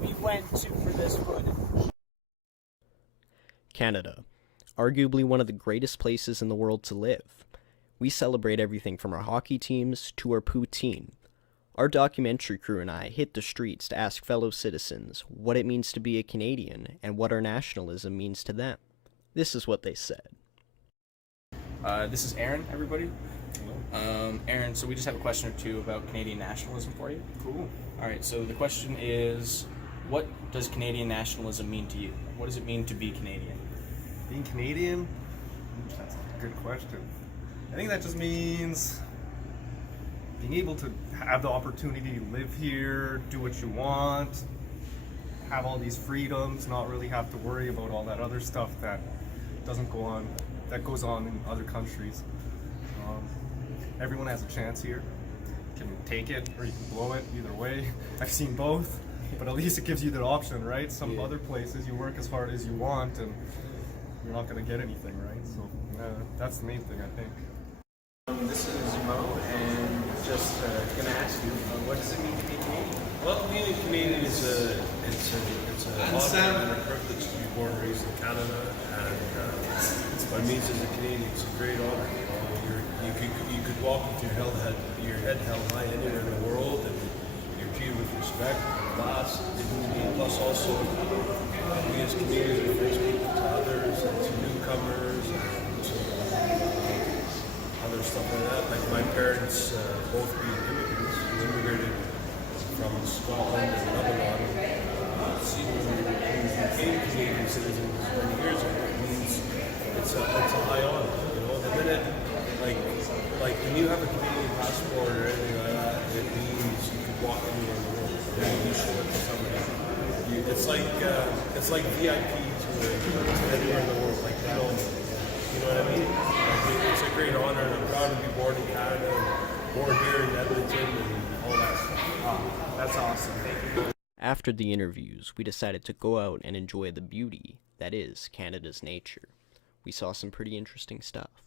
we went to for this footage. Canada, arguably one of the greatest places in the world to live. We celebrate everything from our hockey teams to our poutine. Our documentary crew and I hit the streets to ask fellow citizens what it means to be a Canadian and what our nationalism means to them. This is what they said. This is Aaron, everybody. Aaron, so we just have a question or two about Canadian nationalism for you. Cool. All right, so the question is, what does Canadian nationalism mean to you? What does it mean to be Canadian? Being Canadian? That's a good question. I think that just means being able to have the opportunity to live here, do what you want, have all these freedoms, not really have to worry about all that other stuff that goes on in other countries. Everyone has a chance here. You can take it or you can blow it, either way. I've seen both, but at least it gives you the option, right? Some other places you work as hard as you want and you're not going to get anything, right? So that's the main thing, I think. This is Mo, and just going to ask you, what does it mean to be Canadian? Well, being a Canadian is an honor and a privilege to be born and raised in Canada, and what it means as a Canadian, it's a great honor. You could walk with your head held high anywhere in the world, and you're treated with respect, class, dignity, plus also we as Canadians are very speaking to others and to newcomers and to other stuff like that. Like my parents, both being immigrants, who immigrated from Scotland and Lebanon, became Canadian citizens many years ago. It means it's a high honor. You know, the minute like when you have a Canadian passport or anything like that, it means you could walk anywhere in the world. You show it to somebody. It's like VIP to anywhere in the world. Like you know what I mean? It's a great honor, and I'm proud to be born in Canada and born here in Edmonton and all that stuff. Oh, that's awesome. Thank you. After the interviews, we decided to go out and enjoy the beauty that is Canada's nature. We saw some pretty interesting stuff.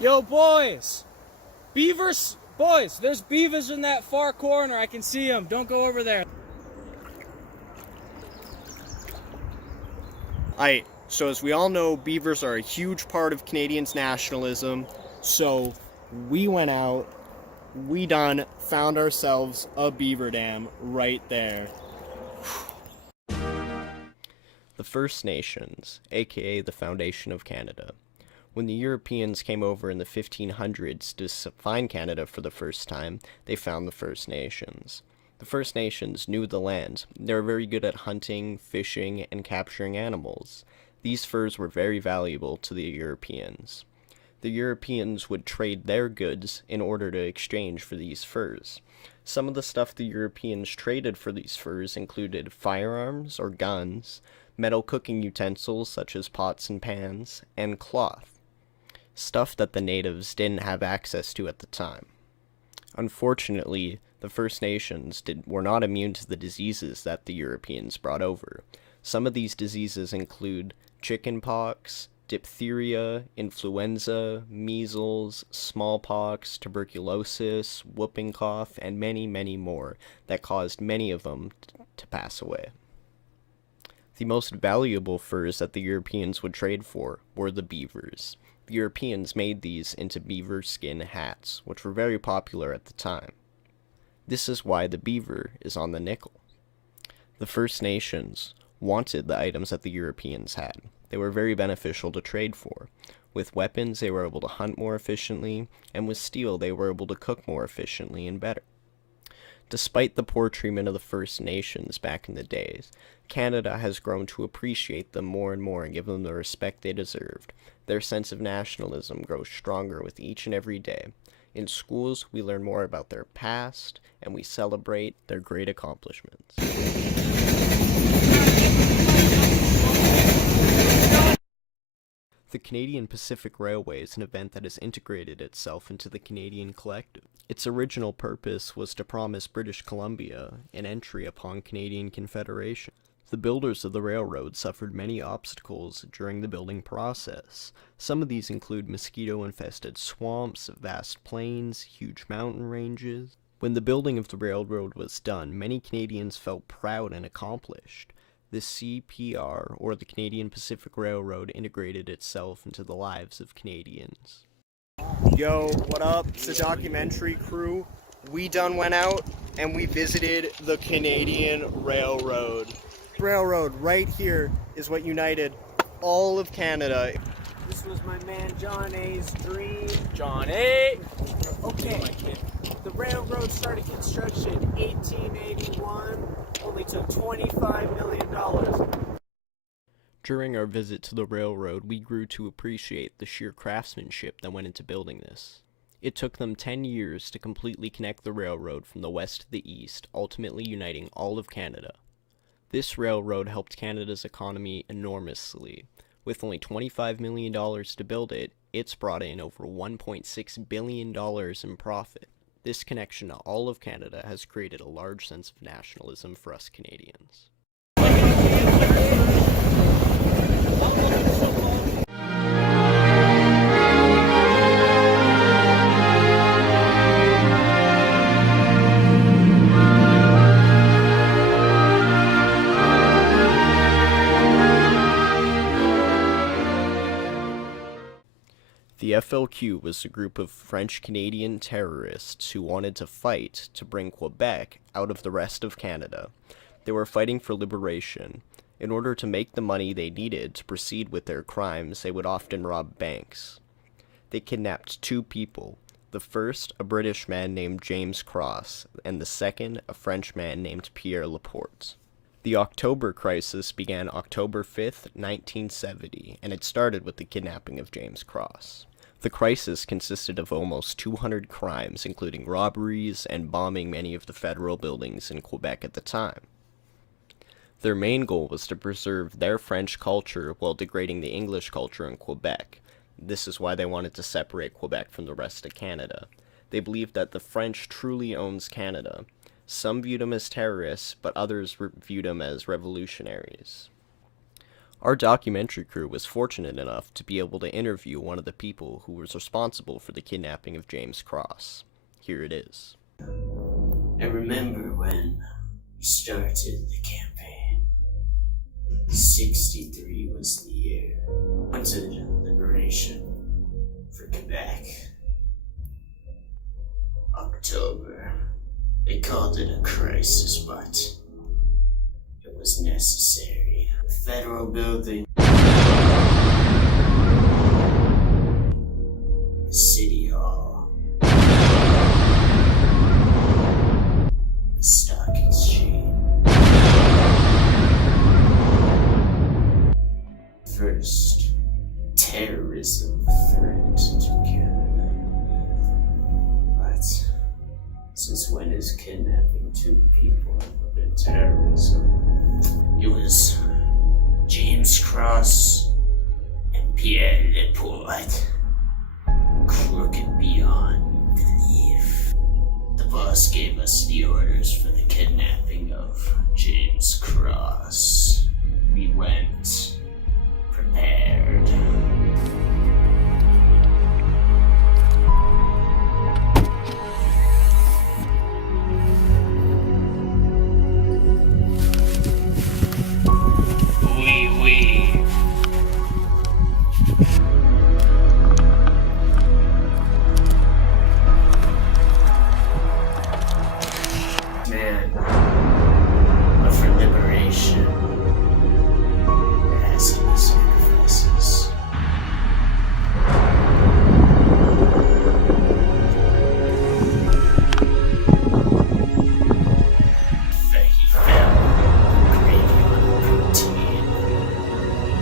Yo, boys! Beavers! Boys, there's beavers in that far corner. I can see them. Don't go over there. Alright, so as we all know, beavers are a huge part of Canadians' nationalism. So we went out, found ourselves a beaver dam right there. The First Nations, aka the Foundation of Canada. When the Europeans came over in the 1500s to find Canada for the first time, they found the First Nations. The First Nations knew the land. They were very good at hunting, fishing, and capturing animals. These furs were very valuable to the Europeans. The Europeans would trade their goods in order to exchange for these furs. Some of the stuff the Europeans traded for these furs included firearms or guns, metal cooking utensils such as pots and pans, and cloth. Stuff that the natives didn't have access to at the time. Unfortunately, the First Nations were not immune to the diseases that the Europeans brought over. Some of these diseases include chickenpox, diphtheria, influenza, measles, smallpox, tuberculosis, whooping cough, and many, many more that caused many of them to pass away. The most valuable furs that the Europeans would trade for were the beavers. The Europeans made these into beaver skin hats, which were very popular at the time. This is why the beaver is on the nickel. The First Nations wanted the items that the Europeans had. They were very beneficial to trade for. With weapons, they were able to hunt more efficiently, and with steel, they were able to cook more efficiently and better. Despite the poor treatment of the First Nations back in the days, Canada has grown to appreciate them more and more and give them the respect they deserved. Their sense of nationalism grows stronger with each and every day. In schools, we learn more about their past, and we celebrate their great accomplishments. The Canadian Pacific Railway is an event that has integrated itself into the Canadian collective. Its original purpose was to promise British Columbia an entry upon Canadian Confederation. The builders of the railroad suffered many obstacles during the building process. Some of these include mosquito-infested swamps, vast plains, huge mountain ranges. When the building of the railroad was done, many Canadians felt proud and accomplished. The CPR, or the Canadian Pacific Railroad, integrated itself into the lives of Canadians. Yo, what up? It's the documentary crew. We done went out and we visited the Canadian Railroad. Railroad right here is what united all of Canada. This was my man John A's dream. John A. Okay, the railroad started construction in 1881, only took $25 million. During our visit to the railroad, we grew to appreciate the sheer craftsmanship that went into building this. It took them 10 years to completely connect the railroad from the west to the east, ultimately uniting all of Canada. This railroad helped Canada's economy enormously. With only $25 million to build it, it's brought in over $1.6 billion in profit. This connection to all of Canada has created a large sense of nationalism for us Canadians. The FLQ was a group of French-Canadian terrorists who wanted to fight to bring Quebec out of the rest of Canada. They were fighting for liberation. In order to make the money they needed to proceed with their crimes, they would often rob banks. They kidnapped 2 people. The first, a British man named James Cross, and the second, a French man named Pierre Laporte. The October Crisis began October 5th, 1970, and it started with the kidnapping of James Cross. The crisis consisted of almost 200 crimes, including robberies and bombing many of the federal buildings in Quebec at the time. Their main goal was to preserve their French culture while degrading the English culture in Quebec. This is why they wanted to separate Quebec from the rest of Canada. They believed that the French truly owns Canada. Some viewed them as terrorists, but others viewed them as revolutionaries. Our documentary crew was fortunate enough to be able to interview one of the people who was responsible for the kidnapping of James Cross. Here it is. I remember when we started the campaign. 63 was the year. Wanted liberation for Quebec. October. They called it a crisis, but it was necessary. The federal building, the city hall, the stock exchange. First, terrorism threat to Canada. But since when is kidnapping 2 people ever been terrorism? It was James Cross and Pierre Laporte. Crooked beyond belief. The boss gave us the orders for the kidnapping of James Cross. We went prepared. Man, but for liberation, there has to be sacrifices. He fell, gravy on protein,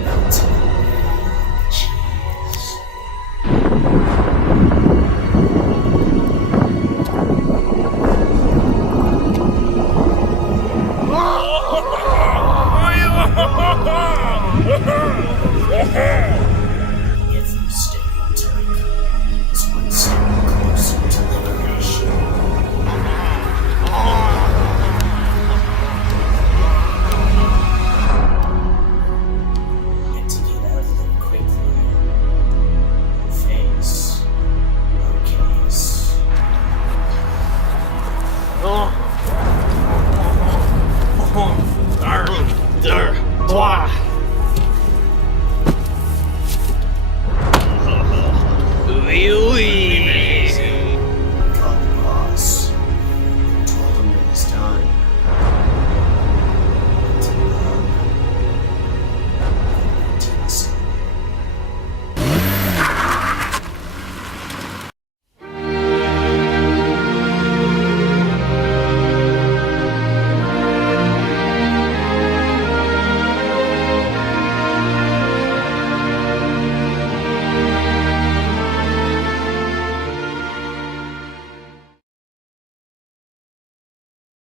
melted cheese. Oui, oui.